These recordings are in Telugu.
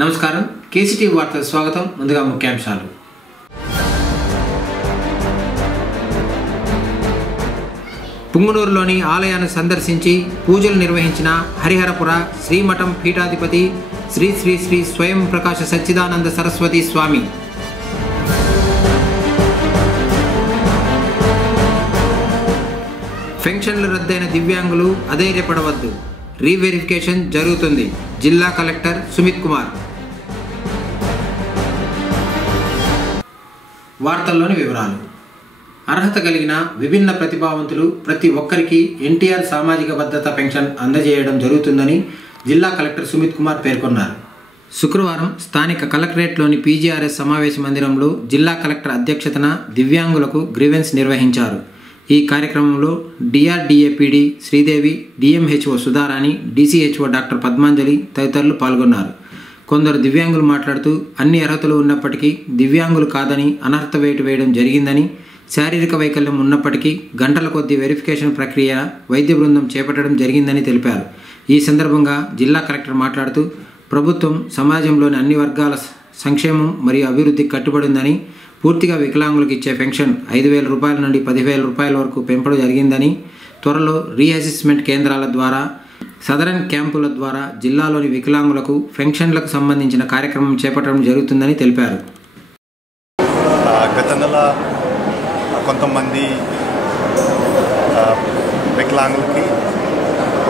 నమస్కారం కేసీటీవీ వార్తలకు స్వాగతం. ముందుగా ముఖ్యాంశాలు. పుంగనూరులోని ఆలయాన్ని సందర్శించి పూజలు నిర్వహించిన హరిహరపుర శ్రీమఠం పీఠాధిపతి శ్రీ శ్రీ శ్రీ స్వయం ప్రకాశ సచ్చిదానంద సరస్వతి స్వామి. పెన్షన్లు రద్దయిన దివ్యాంగులు అధైర్యపడవద్దు, రీవెరిఫికేషన్ జరుగుతుంది. జిల్లా కలెక్టర్ సుమిత్ కుమార్. వార్తల్లోని వివరాలు. అర్హత కలిగిన విభిన్న ప్రతిభావంతులు ప్రతి ఒక్కరికి ఎన్టీఆర్ సామాజిక భద్రత పెన్షన్ అందజేయడం జరుగుతుందని జిల్లా కలెక్టర్ సుమిత్ కుమార్ పేర్కొన్నారు. శుక్రవారం స్థానిక కలెక్టరేట్లోని పీజీఆర్ఎస్ సమావేశ మందిరంలో జిల్లా కలెక్టర్ అధ్యక్షతన దివ్యాంగులకు గ్రీవెన్స్ నిర్వహించారు. ఈ కార్యక్రమంలో DRDA PD Sridevi, DMHO Sudharani, DCHO doctor Padmanjali తదితరులు పాల్గొన్నారు. కొందరు దివ్యాంగులు మాట్లాడుతూ అన్ని అర్హతలు ఉన్నప్పటికీ దివ్యాంగులు కాదని అనర్హత వేటు వేయడం జరిగిందని, శారీరక వైకల్యం ఉన్నప్పటికీ గంటల కొద్దీ వెరిఫికేషన్ ప్రక్రియ వైద్య బృందం చేపట్టడం జరిగిందని తెలిపారు. ఈ సందర్భంగా జిల్లా కలెక్టర్ మాట్లాడుతూ ప్రభుత్వం సమాజంలోని అన్ని వర్గాల సంక్షేమం మరియు అభివృద్ధికి కట్టుబడిందని, పూర్తిగా వికలాంగులకు ఇచ్చే పెన్షన్ 5,000 రూపాయల నుండి 10,000 రూపాయల వరకు పెంపడం జరిగిందని, త్వరలో రీఅసెస్మెంట్ కేంద్రాల ద్వారా, సదరన్ క్యాంపుల ద్వారా జిల్లాలోని వికలాంగులకు పెన్షన్లకు సంబంధించిన కార్యక్రమం చేపట్టడం జరుగుతుందని తెలిపారు. గత నెల కొంతమంది వికలాంగులకి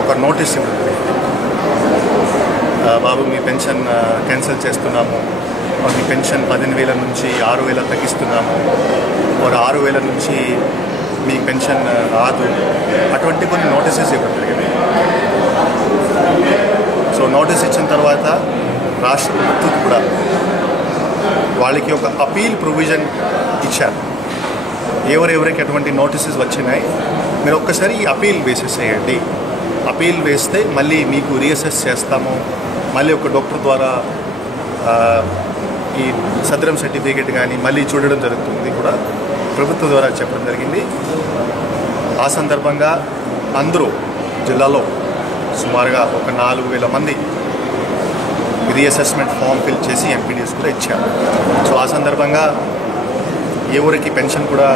ఒక నోటీస్ ఇవ్వడం, బాబు మీ పెన్షన్ క్యాన్సిల్ చేస్తున్నాము, మీ పెన్షన్ 15,000 నుంచి 6,000 తగ్గిస్తున్నాము, ఒక 6,000 నుంచి మీ పెన్షన్ రాదు, అటువంటి కొన్ని నోటీసెస్ ఇవ్వడం జరిగింది. సో నోటీస్ ఇచ్చిన తర్వాత రాష్ట్ర ప్రభుత్వం కూడా వాళ్ళకి ఒక అపీల్ ప్రొవిజన్ ఇచ్చారు. ఎవరెవరికి అటువంటి నోటీసెస్ వచ్చినాయి మీరు ఒక్కసారి అపీల్ వేసేసేయండి. అపీల్ వేస్తే మళ్ళీ మీకు రీఅసెస్ చేస్తాము, మళ్ళీ ఒక డాక్టర్ ద్వారా ఈ సదరం సర్టిఫికేట్ కానీ మళ్ళీ చూడడం జరుగుతుంది కూడా ప్రభుత్వం ద్వారా చెప్పడం జరిగింది. ఆ సందర్భంగా అందరూ జిల్లాలో సుమారుగా ఒక 4,000 మంది రీఅసెస్మెంట్ ఫామ్ ఫిల్ చేసి ఎంపీడీఎస్ కూడా ఇచ్చారు. సో ఆ సందర్భంగా ఎవరికి పెన్షన్ కూడా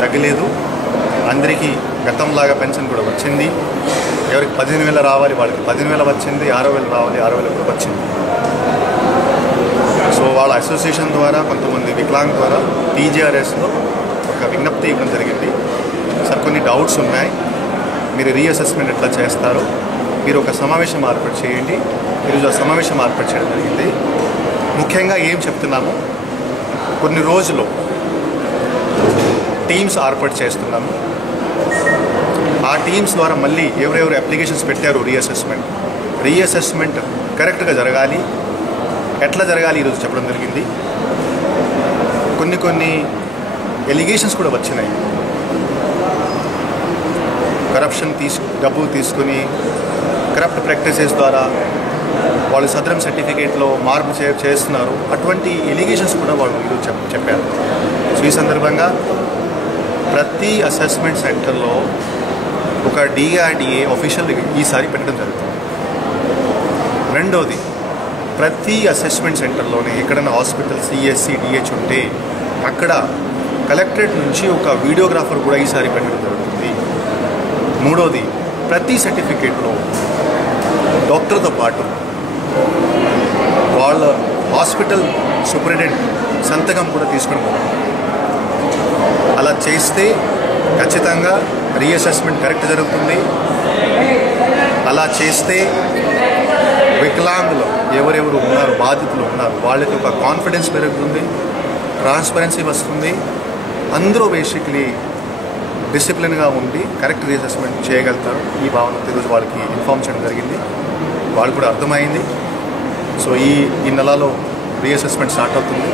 తగ్గలేదు, అందరికీ గతంలాగా పెన్షన్ కూడా వచ్చింది. ఎవరికి 15,000 రావాలి వాళ్ళకి 15,000 వచ్చింది, 6,000 రావాలి 6,000 కూడా వచ్చింది. సో వాళ్ళ అసోసియేషన్ ద్వారా కొంతమంది వికలాంగ్ ద్వారా పీజీఆర్ఎస్లో ఒక విజ్ఞప్తి ఇవ్వడం జరిగింది. సార్ కొన్ని డౌట్స్ ఉన్నాయి, మీరు రీఅసెస్మెంట్ ఎట్లా చేస్తారో మీరు ఒక సమావేశం ఏర్పాటు చేయండి. ఈరోజు ఆ సమావేశం ఏర్పాటు చేయడం జరిగింది. ముఖ్యంగా ఏం చెప్తున్నాము, కొన్ని రోజులు టీమ్స్ ఏర్పాటు చేస్తున్నాము. ఆ టీమ్స్ ద్వారా మళ్ళీ ఎవరెవరు అప్లికేషన్స్ పెట్టారు రీఅసెస్మెంట్ కరెక్ట్గా జరగాలి. ఎట్లా జరగాలి ఈరోజు చెప్పడం జరిగింది. కొన్ని ఎలిగేషన్స్ కూడా వచ్చినాయి. కరప్షన్ డబ్బు తీసుకుని కరప్ట్ ప్రాక్టీసెస్ ద్వారా వాళ్ళు సదరం సర్టిఫికేట్లో మార్పు చేస్తున్నారు. అటువంటి ఎలిగేషన్స్ కూడా వాళ్ళు ఈరోజు చెప్పారు. సో ఈ సందర్భంగా ప్రతి అసెస్మెంట్ సెంటర్లో ఒక డిఆర్డీఏ ఆఫీషియల్ ఈసారి పెట్టడం జరుగుతుంది. రెండవది, ప్రతి అసెస్మెంట్ సెంటర్లోనే ఎక్కడైనా హాస్పిటల్ సిఎస్సి డిహెచ్ ఉంటే అక్కడ కలెక్టరేట్ నుంచి ఒక వీడియోగ్రాఫర్ కూడా ఈసారి పెట్టడం జరుగుతుంది. మూడవది, ప్రతి సర్టిఫికేట్లో డాక్టర్తో పాటు వాళ్ళ హాస్పిటల్ సూపరింటెండెంట్ సంతకం కూడా తీసుకుని పోవాలి. అలా చేస్తే ఖచ్చితంగా రీఅసెస్మెంట్ కరెక్ట్ జరుగుతుంది. అలా చేస్తే వికలాంగులు ఎవరెవరు ఉన్నారు, బాధితులు ఉన్నారు, వాళ్ళకి ఒక కాన్ఫిడెన్స్ పెరుగుతుంది, ట్రాన్స్పరెన్సీ వస్తుంది. అందరూ బేసిక్లీ డిసిప్లిన్గా ఉండి కరెక్ట్ రీఅసెస్మెంట్ చేయగలుగుతారు. ఈ భావనతో ఈరోజు వాళ్ళకి ఇన్ఫార్మ్ చేయడం జరిగింది. వాళ్ళు కూడా అర్థమైంది. సో ఈ నెలలో రీఅసెస్మెంట్ స్టార్ట్ అవుతుంది.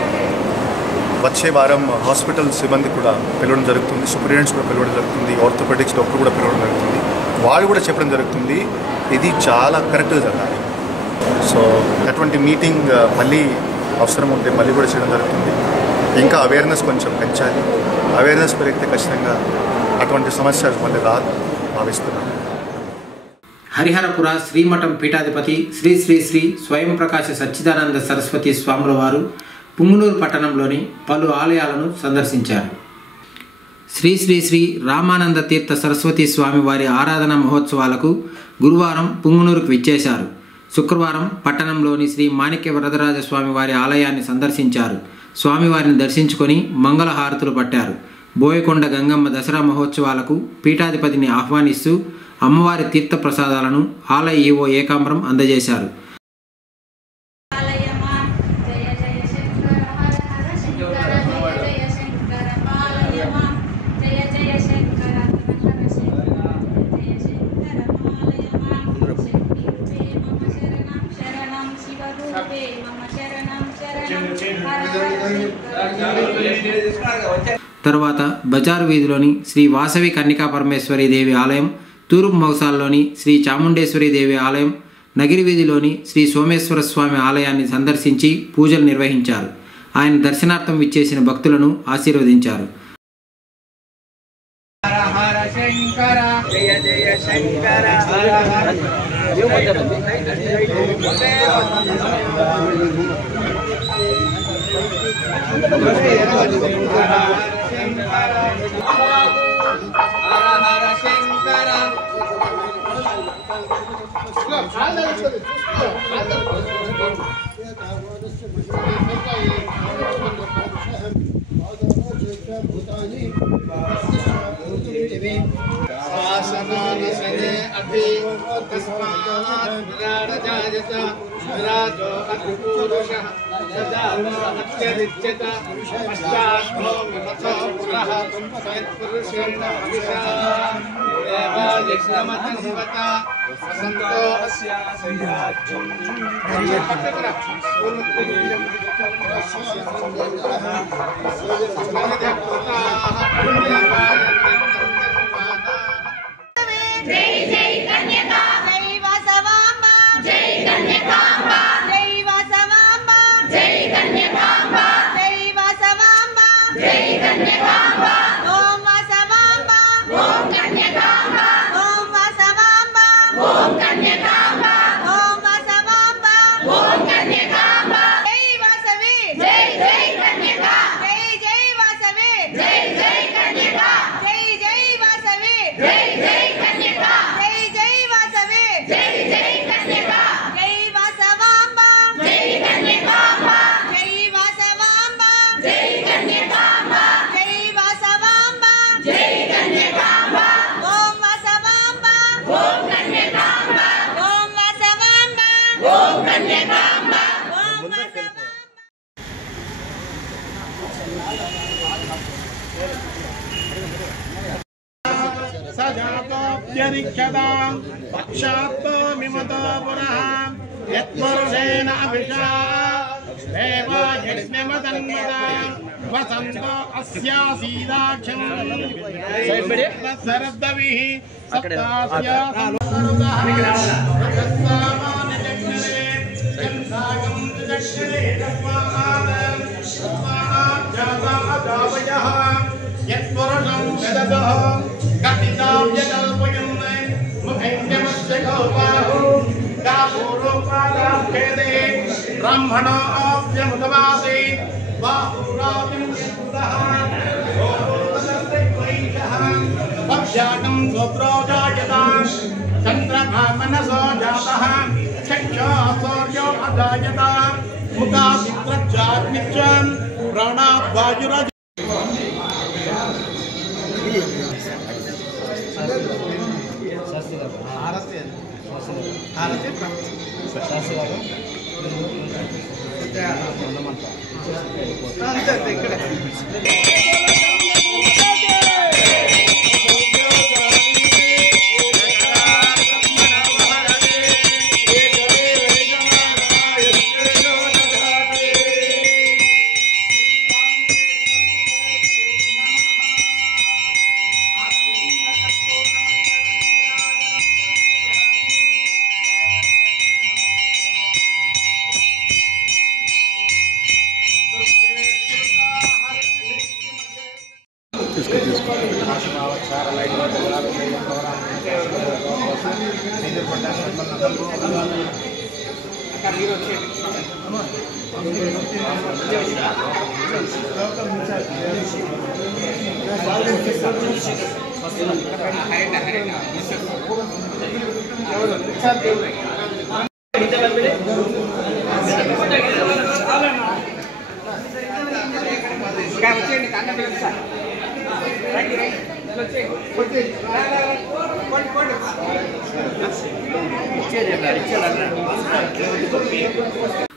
వచ్చే వారం హాస్పిటల్ సిబ్బంది కూడా పిలవడం జరుగుతుంది, సూపరింటెండెంట్స్ కూడా పిలవడం జరుగుతుంది, ఆర్థోపెడిక్స్ డాక్టర్ కూడా పిలవడం జరుగుతుంది. వాళ్ళు కూడా చెప్పడం జరుగుతుంది ఇది చాలా కరెక్ట్గా జరగాలి. సో అటువంటి మీటింగ్ మళ్ళీ అవసరం ఉంటే మళ్ళీ కూడా చేయడం జరుగుతుంది. ఇంకా అవేర్నెస్ కొంచెం పెంచాలి. అవేర్నెస్ పెరిగితే ఖచ్చితంగా అటువంటి సమస్యలు మళ్ళీ రాదు భావిస్తున్నాను. హరిహరపుర శ్రీమఠం పీఠాధిపతి శ్రీ శ్రీ శ్రీ స్వయం ప్రకాశ సచ్చిదానంద సరస్వతి స్వాముల వారు పుంగనూరు పట్టణంలోని పలు ఆలయాలను సందర్శించారు. శ్రీ శ్రీ శ్రీ రామానంద తీర్థ సరస్వతి స్వామి వారి ఆరాధన మహోత్సవాలకు గురువారం పుంగనూరుకు విచ్చేశారు. శుక్రవారం పట్టణంలోని శ్రీ మాణిక్య వరదరాజ స్వామి వారి ఆలయాన్ని సందర్శించారు. స్వామివారిని దర్శించుకొని మంగళహారతులు పట్టారు. బోయకొండ గంగమ్మ దసరా మహోత్సవాలకు పీఠాధిపతిని ఆహ్వానిస్తూ అమ్మవారి తీర్థ ప్రసాదాలను ఆలయ ఈవో ఏకాంబరం అందజేశారు. తర్వాత బజారు వీధిలోని శ్రీ వాసవి కన్నికా పరమేశ్వరి దేవి ఆలయం, తూర్పు మౌసాల్లోని శ్రీ చాముండేశ్వరి దేవి ఆలయం, నగిరి వీధిలోని శ్రీ సోమేశ్వర స్వామి ఆలయాన్ని సందర్శించి పూజలు నిర్వహించారు. ఆయన దర్శనార్థం విచ్చేసిన భక్తులను ఆశీర్వదించారు.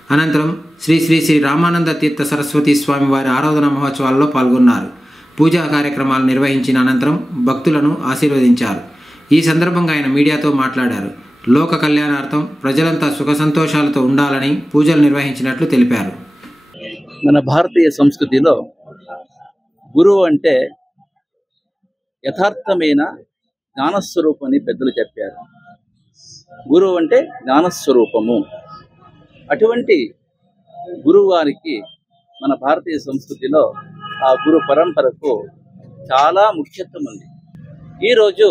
అనంతరం శ్రీ శ్రీ శ్రీ రామానంద తీర్థ సరస్వతి స్వామి వారి ఆరాధన మహోత్సవాల్లో పాల్గొన్నారు. పూజా కార్యక్రమాలు నిర్వహించిన అనంతరం భక్తులను ఆశీర్వదించారు. ఈ సందర్భంగా ఆయన మీడియాతో మాట్లాడారు. లోక కళ్యాణార్థం ప్రజలంతా సుఖ సంతోషాలతో ఉండాలని పూజలు నిర్వహించినట్లు తెలిపారు. మన భారతీయ సంస్కృతిలో గురువు అంటే యథార్థమైన జ్ఞానస్వరూపం అని పెద్దలు చెప్పారు. గురువు అంటే జ్ఞానస్వరూపము. అటువంటి గురువు వారికి మన భారతీయ సంస్కృతిలో ఆ గురు పరంపరకు చాలా ముఖ్యత్వం ఉంది. ఈరోజు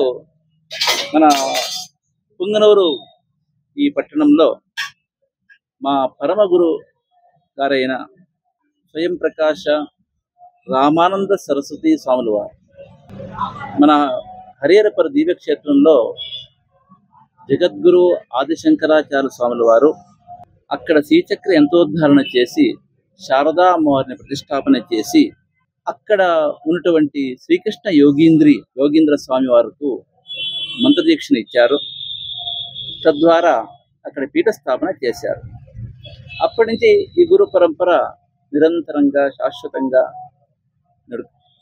మన పుంగనూరు ఈ పట్టణంలో మా పరమ గురు గారైన స్వయం ప్రకాశ రామానంద సరస్వతి స్వాముల వారు మన హరిహరపుర దివ్యక్షేత్రంలో జగద్గురు ఆదిశంకరాచార్య స్వాముల వారు అక్కడ శ్రీచక్ర యంత్రోద్ధారణ చేసి శారదా అమ్మవారిని ప్రతిష్టాపన చేసి అక్కడ ఉన్నటువంటి శ్రీకృష్ణ యోగీంద్ర స్వామి వారికి మంత్రదీక్షను ఇచ్చారు. తద్వారా అక్కడ పీఠస్థాపన చేశారు. అప్పటి నుంచి ఈ గురు పరంపర నిరంతరంగా శాశ్వతంగా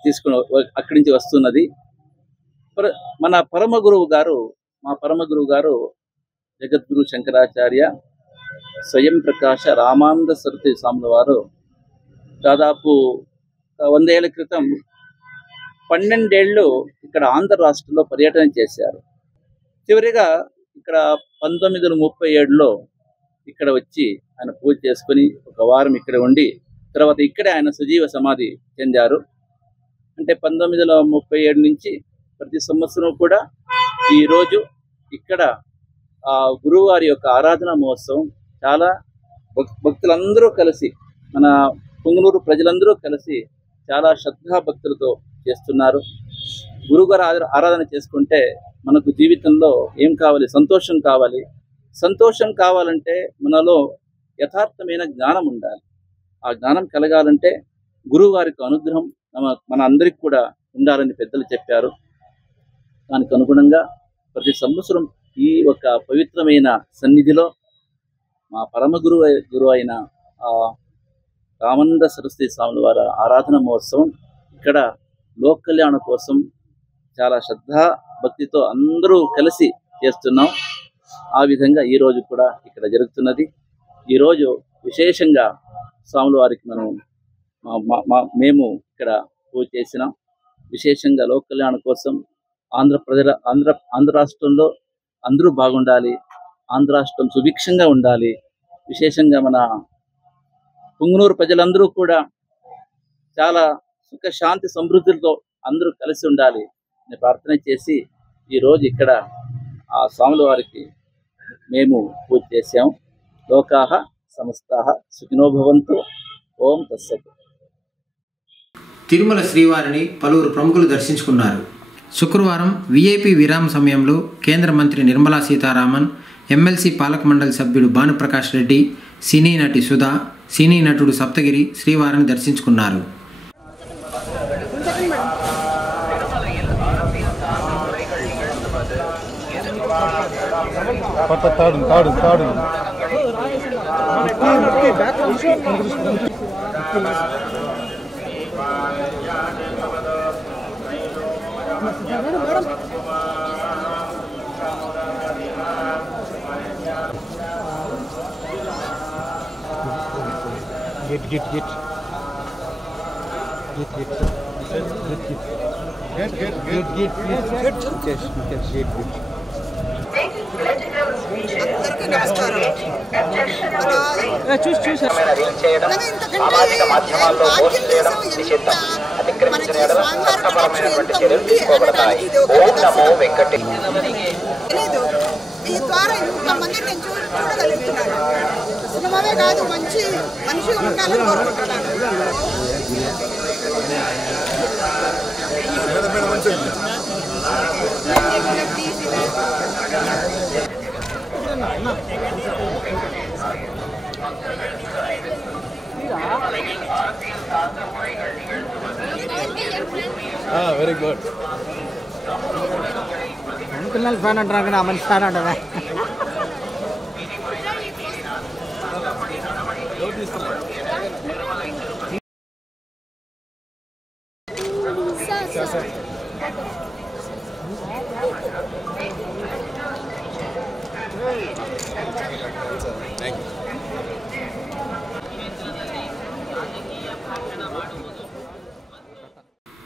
తీసుకుని అక్కడి నుంచి వస్తున్నది. మన పరమ గురువు గారు మా పరమ గురువు గారు జగద్గురు శంకరాచార్య స్వయం ప్రకాశ రామానంద సరస్వతి స్వాముల వారు దాదాపు 100 ఏళ్ల క్రితం 12 ఏళ్ళు ఇక్కడ ఆంధ్ర రాష్ట్రంలో పర్యటన చేశారు. చివరిగా ఇక్కడ 1937లో ఇక్కడ వచ్చి ఆయన పూజ చేసుకుని ఒక వారం ఇక్కడ ఉండి తర్వాత ఇక్కడే ఆయన సజీవ సమాధి చెందారు. అంటే 1937 నుంచి ప్రతి సంవత్సరం కూడా ఈరోజు ఇక్కడ ఆ గురువువారి యొక్క ఆరాధన మహోత్సవం చాలా భక్తులందరూ కలిసి మన పుంగనూరు ప్రజలందరూ కలిసి చాలా శ్రద్ధాభక్తులతో చేస్తున్నారు. గురువుగారు ఆరాధన చేసుకుంటే మనకు జీవితంలో ఏం కావాలి? సంతోషం కావాలి. సంతోషం కావాలంటే మనలో యథార్థమైన జ్ఞానం ఉండాలి. ఆ జ్ఞానం కలగాలంటే గురువుగారికి అనుగ్రహం మన అందరికి కూడా ఉండాలని పెద్దలు చెప్పారు. దానికి అనుగుణంగా ప్రతి సంవత్సరం ఈ ఒక పవిత్రమైన సన్నిధిలో మా పరమ గురువు అయిన రామానంద సరస్వతి స్వాముల వారి ఆరాధన మహోత్సవం ఇక్కడ లోక కళ్యాణం కోసం చాలా శ్రద్ధా భక్తితో అందరూ కలిసి చేస్తున్నాం. ఆ విధంగా ఈరోజు కూడా ఇక్కడ జరుగుతున్నది. ఈరోజు విశేషంగా స్వాముల వారికి మేము ఇక్కడ పూజ చేసినాం. విశేషంగా లోక కళ్యాణం కోసం ఆంధ్ర రాష్ట్రంలో అందరూ బాగుండాలి, ఆంధ్ర రాష్ట్రం సుభిక్షంగా ఉండాలి, విశేషంగా మన పుంగనూరు ప్రజలందరూ కూడా చాలా సుఖ శాంతి సమృద్ధులతో అందరూ కలిసి ఉండాలి అని ప్రార్థన చేసి ఈరోజు ఇక్కడ ఆ స్వాముల వారికి మేము పూజ చేశాం. లోకాః సమస్తాః సుఖినో భవంతు. ఓం తస్సత్. తిరుమల శ్రీవారిని పలువురు ప్రముఖులు దర్శించుకున్నారు. శుక్రవారం వీఐపీ విరామ సమయంలో కేంద్ర మంత్రి నిర్మలా సీతారామన్, ఎమ్మెల్సీ పాలక మండలి సభ్యుడు భానుప్రకాష్ రెడ్డి, సినీ నటి సుధా, సినీ నటుడు సప్తగిరి శ్రీవారిని దర్శించుకున్నారు. సామాజిక మాధ్యమాల్లో పోస్ట్ చేయడం నిషిద్ధం. అతిక్రమించిన యెడల చట్టపరమైనటువంటి చర్యలు తీసుకోబడతాయి. ఓం నమో వెంకటేశ్వర. నేను చూడగలుగుతున్నాను. సినిమావే కాదు, మంచి మనిషిగా ఉండాలని కోరుకుంటున్నాను. Very good. పిల్లలు ఫ్యాన్ అంటారు కానీ ఆ మనిషి ఫ్యాన్ అంటారా?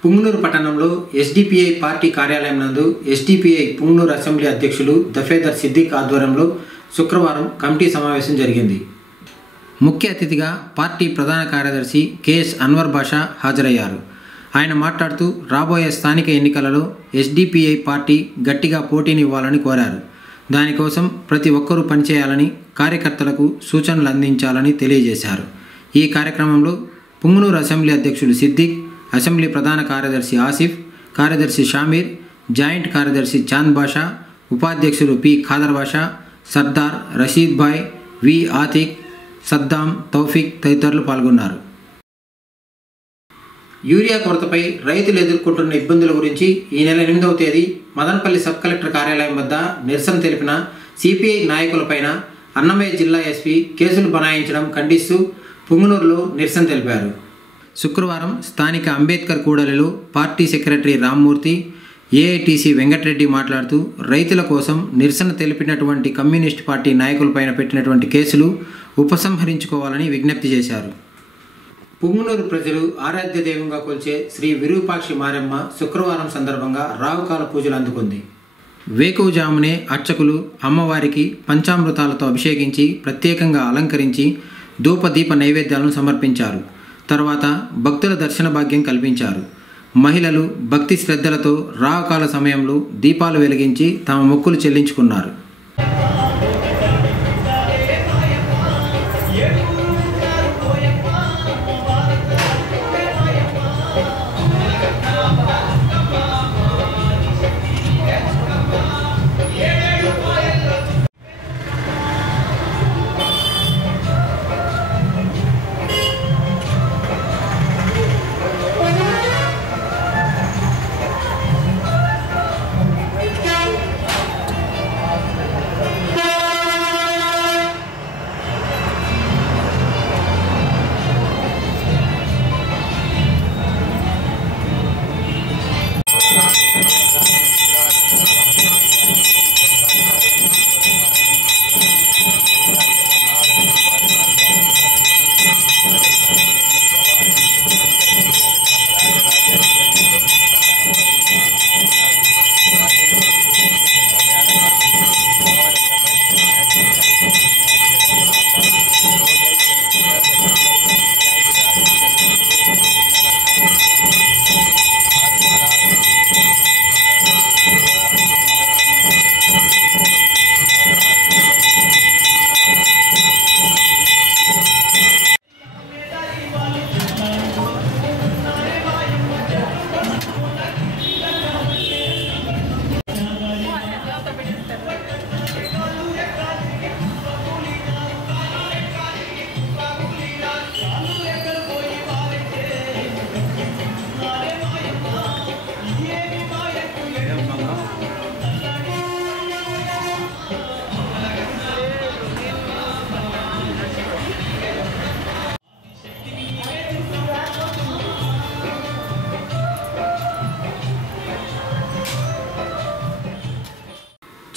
పుంగనూరు పట్టణంలో ఎస్డిపిఐ పార్టీ కార్యాలయం నందు ఎస్డిపిఐ పుంగనూరు అసెంబ్లీ అధ్యక్షులు దఫేదర్ సిద్దిక్ ఆధ్వర్యంలో శుక్రవారం కమిటీ సమావేశం జరిగింది. ముఖ్య అతిథిగా పార్టీ ప్రధాన కార్యదర్శి కెఎస్ అన్వర్ బాషా హాజరయ్యారు. ఆయన మాట్లాడుతూ రాబోయే స్థానిక ఎన్నికలలో ఎస్డిపిఐ పార్టీ గట్టిగా పోటీనివ్వాలని కోరారు. దానికోసం ప్రతి ఒక్కరూ పనిచేయాలని, కార్యకర్తలకు సూచనలు అందించాలని తెలియజేశారు. ఈ కార్యక్రమంలో పుంగనూరు అసెంబ్లీ అధ్యక్షులు సిద్దిక్, అసెంబ్లీ ప్రధాన కార్యదర్శి ఆసిఫ్, కార్యదర్శి షామీర్, జాయింట్ కార్యదర్శి చాంద్ బాషా, ఉపాధ్యక్షులు పి ఖాదర్ బాషా, సర్దార్, రషీద్ భాయ్, వి ఆతిక్, సద్దాం, తౌఫిక్ తదితరులు పాల్గొన్నారు. యూరియా కొరతపై రైతులు ఎదుర్కొంటున్న ఇబ్బందుల గురించి ఈ నెల 8వ తేదీ మదనపల్లి సబ్ కలెక్టర్ కార్యాలయం వద్ద నిరసన తెలిపిన సిపిఐ నాయకులపైన అన్నమయ్య జిల్లా ఎస్పీ కేసులు బనాయించడం ఖండిస్తూ పుంగనూరులో నిరసన తెలిపారు. శుక్రవారం స్థానిక అంబేద్కర్ కూడలిలో party secretary Rammurthy, AITC Venkatareddy మాట్లాడుతూ రైతుల కోసం నిరసన తెలిపినటువంటి కమ్యూనిస్ట్ పార్టీ నాయకులపైన పెట్టినటువంటి కేసులు ఉపసంహరించుకోవాలని విజ్ఞప్తి చేశారు. పుంగనూరు ప్రజలు ఆరాధ్య దైవంగా కొలిచే శ్రీ విరూపాక్షి మారెమ్మ శుక్రవారం సందర్భంగా రావుకాల పూజలు అందుకుంది. వేకువజామునే అర్చకులు అమ్మవారికి పంచామృతాలతో అభిషేకించి ప్రత్యేకంగా అలంకరించి ధూపదీప నైవేద్యాలను సమర్పించారు. తర్వాత భక్తుల దర్శన భాగ్యం కల్పించారు. మహిళలు భక్తి శ్రద్ధలతో రావుకాల సమయంలో దీపాలు వెలిగించి తమ మొక్కులు చెల్లించుకున్నారు.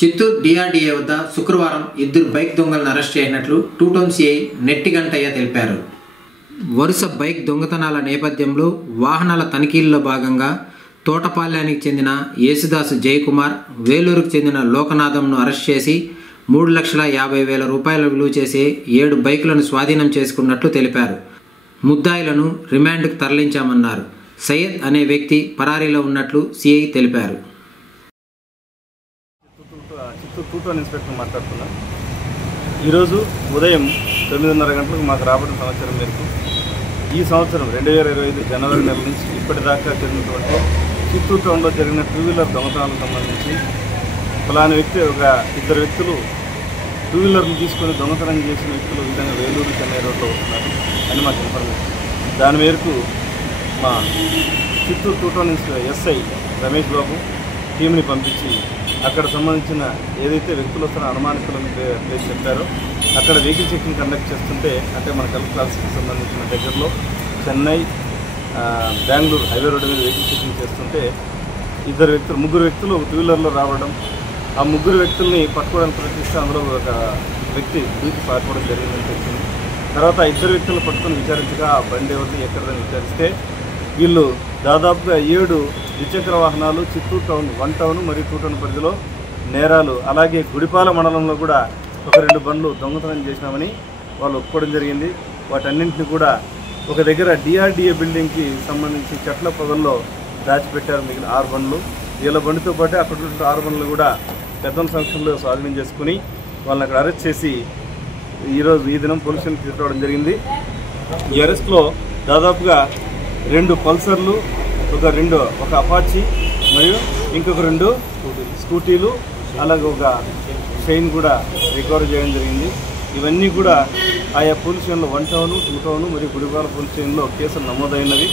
చిత్తూరు డిఆర్డీఏ వద్ద శుక్రవారం ఇద్దరు బైక్ దొంగలను అరెస్ట్ చేసినట్లు 2 టౌన్ సిఐ నెట్టిగంటయ్య తెలిపారు. వరుస బైక్ దొంగతనాల నేపథ్యంలో వాహనాల తనిఖీల్లో భాగంగా తోటపాల్యానికి చెందిన యేసుదాసు జయకుమార్, వేలూరుకు చెందిన లోకనాథంను అరెస్ట్ చేసి 3,50,000 రూపాయల విలువ చేసే 7 బైకులను స్వాధీనం చేసుకున్నట్లు తెలిపారు. ముద్దాయిలను రిమాండ్కు తరలించామన్నారు. సయ్యద్ అనే వ్యక్తి పరారీలో ఉన్నట్లు సిఐ తెలిపారు. చిత్తూరు 2 టౌన్ ఇన్స్పెక్టర్ మాట్లాడుతున్నా. ఈరోజు ఉదయం 9:30 గంటలకు మాకు రాబడిన సమాచారం మేరకు ఈ సంవత్సరం 2025 జనవరి నెల నుంచి ఇప్పటిదాకా జరిగినటువంటి చిత్తూరు టౌన్లో జరిగిన 2 వీలర్ దొంగతనాలకు సంబంధించి ఫలానా వ్యక్తి ఒక 2 వ్యక్తులు 2 వీలర్ను తీసుకొని దొంగతనం చేసిన వ్యక్తులు విధంగా వేలూరు చెన్నై రోడ్లో వస్తున్నారు అని మాకు ఇన్ఫర్మేషన్. దాని మేరకు మా చిత్తూరు 2 టౌన్ ఎస్ఐ రమేష్ బాబు టీంని పంపించి అక్కడ సంబంధించిన ఏదైతే వ్యక్తులు వస్తున్న అనుమానితులను ప్లేస్ చెప్పారో అక్కడ వెహికల్ చెకింగ్ కండక్ట్ చేస్తుంటే అంటే మన కలెక్టర్ ఆఫీస్కి సంబంధించిన దగ్గరలో చెన్నై బెంగళూరు హైవే రోడ్డు మీద వెహికల్ చెకింగ్ చేస్తుంటే ముగ్గురు వ్యక్తులు 2 వీలర్లో రావడం, ఆ ముగ్గురు వ్యక్తుల్ని పట్టుకోవడానికి ప్రయత్నిస్తే అందులో ఒక వ్యక్తి దూకి పారిపోవడం జరిగిందని తెలిసింది. తర్వాత 2 వ్యక్తులను పట్టుకొని విచారించగా ఆ బండి ఎవరిని ఎక్కడదని విచారిస్తే వీళ్ళు దాదాపుగా 7 ద్విచక్ర వాహనాలు చిత్తూరు టౌన్ 1 టౌన్ మరియు 2 టౌన్ పరిధిలో నేరాలు, అలాగే గుడిపాల మండలంలో కూడా ఒక 2 బండ్లు దొంగతనం చేసినామని వాళ్ళు ఒప్పుకోవడం జరిగింది. వాటన్నింటినీ కూడా ఒక దగ్గర డిఆర్డిఏ బిల్డింగ్కి సంబంధించి చెట్ల పొదల్లో దాచిపెట్టారు మిగిలిన 6 బండ్లు. వీళ్ళ బండితో పాటు అక్కడ ఉన్న 6 బండ్లు కూడా పెద్దల సంఖ్యలో స్వాధీనం చేసుకుని వాళ్ళని అక్కడ అరెస్ట్ చేసి ఈరోజు ఈ దినం పోలీస్ స్టేషన్కి తీసుకురావడం జరిగింది. ఈ అరెస్ట్లో దాదాపుగా 2 పల్సర్లు, ఒక అపాచీ మరియు ఇంకొక 2 స్కూటీలు, అలాగే ఒక చైన్ కూడా రికవర్ చేయడం జరిగింది. ఇవన్నీ కూడా ఆయా పోలీస్ స్టేషన్లో 1 టౌన్ 2 టౌన్ మరియు గుడిపాల పోలీస్ స్టేషన్లో కేసులు నమోదైనవి.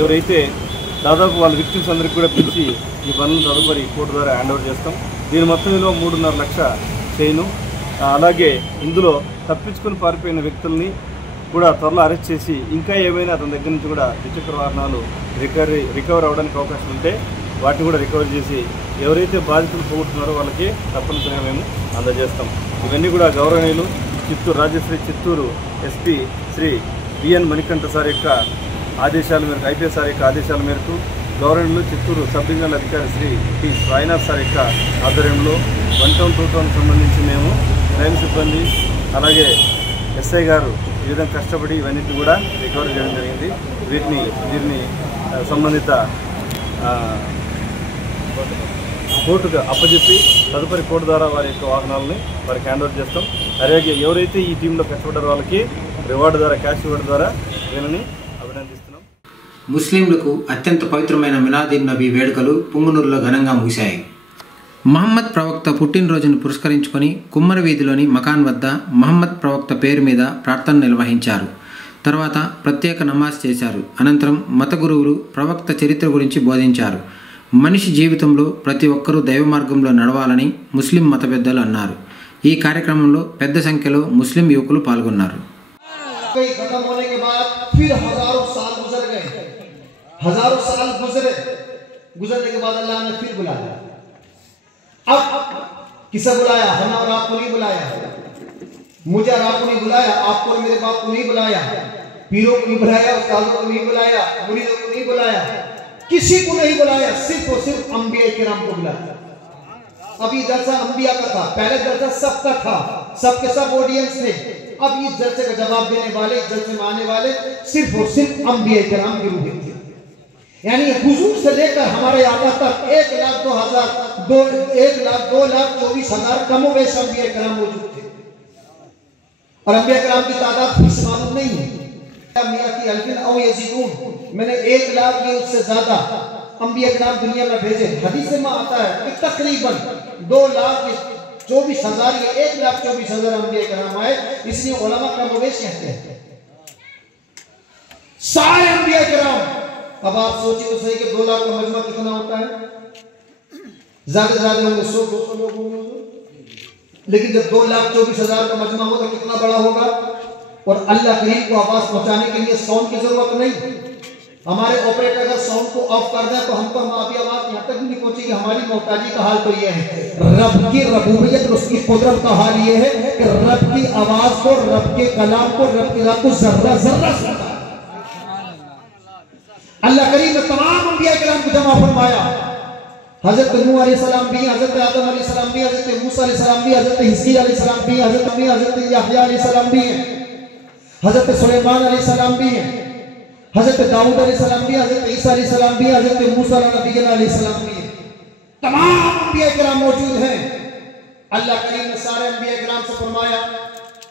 ఎవరైతే దాదాపు వాళ్ళ విక్టిమ్స్ అందరికీ కూడా పిలిచి ఈ పనులను తదుపరి కోర్టు ద్వారా హ్యాండ్ ఓవర్ చేస్తాం. దీని మొత్తం విలువ 3.5 లక్షల చైను, అలాగే ఇందులో తప్పించుకొని పారిపోయిన వ్యక్తుల్ని కూడా త్వరలో అరెస్ట్ చేసి ఇంకా ఏమైనా అతని దగ్గర నుంచి కూడా ద్విచక్ర వాహనాలు రికవర్ అవ్వడానికి అవకాశం ఉంటే వాటిని కూడా రికవర్ చేసి ఎవరైతే బాధితులు పోగొట్టున్నారో వాళ్ళకి తప్పనిసరిగా మేము అందజేస్తాం. ఇవన్నీ కూడా గౌరవనీయులు Rajashri Chittoor SP Shri BN Manikanta sir యొక్క ఆదేశాల మేరకు, ఐపీఎస్ సార్ యొక్క ఆదేశాల మేరకు గౌరవనీయులు చిత్తూరు సబ్ డివిజనల్ అధికారి శ్రీ టి సాయినాథ్ సార్ యొక్క ఆధ్వర్యంలో 1 టౌన్ 2 టౌన్ సంబంధించి మేము రైలు సిబ్బంది అలాగే ఎస్ఐ గారు ఈ విధంగా కష్టపడి ఇవన్నిటిని కూడా రికవర్ చేయడం జరిగింది. దీన్ని సంబంధిత కోర్టుకు అప్పచెప్పి తదుపరి కోర్టు ద్వారా వారి యొక్క వాహనాలని వారికి హ్యాండ్ ఓవర్ చేస్తాం. అలాగే ఎవరైతే ఈ టీంలో కష్టపడ్డారో వాళ్ళకి రివార్డు ద్వారా, క్యాష్ రివార్డు ద్వారా వీళ్ళని అభినందిస్తున్నాం. ముస్లింలకు అత్యంత పవిత్రమైన మిలాదీన్ నబీ వేడుకలు పుంగనూరులో ఘనంగా ముగిశాయి. మహమ్మద్ ప్రవక్త పుట్టినరోజును పురస్కరించుకొని కుమ్మరి వీధిలోని మకాన్ వద్ద మహమ్మద్ ప్రవక్త పేరు మీద ప్రార్థన నిర్వహించారు. తర్వాత ప్రత్యేక నమాజ్ చేశారు. అనంతరం మత గురువులు ప్రవక్త చరిత్ర గురించి బోధించారు. మనిషి జీవితంలో ప్రతి ఒక్కరూ దైవ మార్గంలో నడవాలని ముస్లిం మత పెద్దలు అన్నారు. ఈ కార్యక్రమంలో పెద్ద సంఖ్యలో ముస్లిం యువకులు పాల్గొన్నారు. अब किसे बुलाया? हमें और आपको नहीं बुलाया, मुझे और आपको नहीं बुलाया, आपको और मेरे बाप को नहीं बुलाया, पीरों को नहीं बुलाया, उस्तादों को नहीं बुलाया, मुरीदों को नहीं बुलाया, किसी को नहीं बुलाया, सिर्फ और सिर्फ अंबिया किराम को बुलाया। अभी जलसा अंबिया का था, पहले जलसा सबका था, सबके सब ऑडियंस थे। अब इस जलसे का जवाब देने वाले, इस जलसे में आने वाले सिर्फ और सिर्फ अंबिया किराम के रूप में थे। यानी हुजूर से लेकर हमारे आका तक 1,02,24,000 कमो बेश अंबिया किराम मौजूद थे। और अंबिया किराम की तादाद फिक्स मालूम नहीं है, मियां की अल्फिन औ यजीदून, मैंने 1 लाख या उससे ज्यादा अंबिया किराम दुनिया में भेजे। हदीस में आता है कि तकरीबन 2,24,000 या 1,24,000 अंबिया किराम आए, इसलिए उलमा कमो बेश कहते हैं सारे अंबिया किराम। अब आप सोचिए तो सही कि 2 लाख का मजमा कितना होता है? ज्यादा से ज्यादा होंगे 100-200 लोग होंगे, लेकिन जब 2,24,000 का मजमा होगा कितना बड़ा होगा। और अल्लाह करीम को आवाज पहुंचाने के लिए साउंड की जरूरत नहीं। हमारे ऑपरेटर अगर साउंड को ऑफ कर दें तो हमको हमारी आवाज यहाँ तक भी नहीं पहुंचेगी। हमारी मोहताजी का हाल तो ये है, रब की रबूबियत और उसकी कुदरत का हाल ये है कि रब की आवाज को, रब के कलाम को, रब की रात को जर्रा जर्रा सुनता है। अल्लाह करीम ने तमाम अंबिया किराम को जमा फरमाया। हजरत नूह अलैहिस्सलाम भी, हजरत आदम अलैहिस्सलाम भी, हजरत मूसा अलैहिस्सलाम भी, हजरत हिजकिय्याह अलैहिस्सलाम भी, हजरत याहया अलैहिस्सलाम भी हैं, हजरत सुलेमान अलैहिस्सलाम भी हैं, हजरत दाऊद अलैहिस्सलाम भी, हजरत ईसा अलैहिस्सलाम भी, हजरत मूसा अलैहिस्सलाम भी हैं। तमाम अंबिया किराम मौजूद हैं। अल्लाह करीम ने सारे अंबिया किराम से फरमाया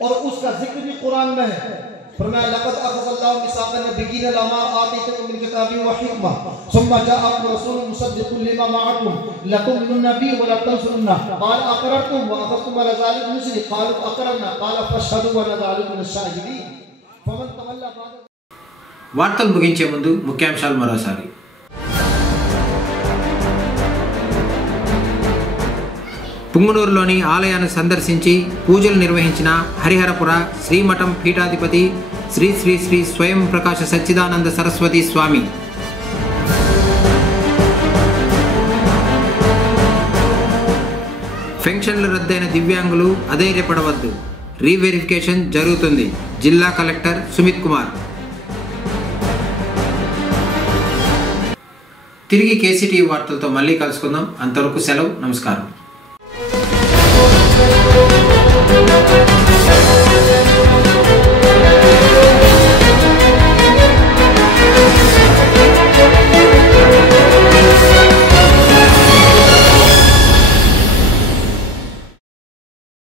और उसका जिक्र भी कुरान में है। फरमाया लक़द अख़ज़ल्लाहु मिसाक़न नबिय्यीन लमा आतैतुकुम मिन किताबिन व हिकमा सुम्मा जाअकुम रसूलुन मुसद्दिक़ुन लिमा मअकुम लतु'मिनुन्ना बिही व लतंसुरुन्ना क़ाल अक़ररतुम व अख़ज़्तुम अला ज़ालिका मिस्री क़ालू अक़ररना क़ाल फशहदू व नज़ालू मिनश शाहिदीन फमन तवल्ला बाद। వార్తలు ముగించే ముందు ముఖ్యాంశాలు మరోసారి. పుంగనూరులోని ఆలయాన్ని సందర్శించి పూజలు నిర్వహించిన హరిహరపుర శ్రీమఠం పీఠాధిపతి శ్రీ శ్రీ శ్రీ స్వయం ప్రకాశ సచ్చిదానంద సరస్వతి స్వామి. పెన్షన్లు రద్దయిన దివ్యాంగులు అధైర్యపడవద్దు, రీవెరిఫికేషన్ జరుగుతుంది. జిల్లా కలెక్టర్ సుమిత్ కుమార్. తిరిగి కేసీటీవీ వార్తలతో మళ్ళీ కలుసుకుందాం. అంతవరకు సెలవు. నమస్కారం.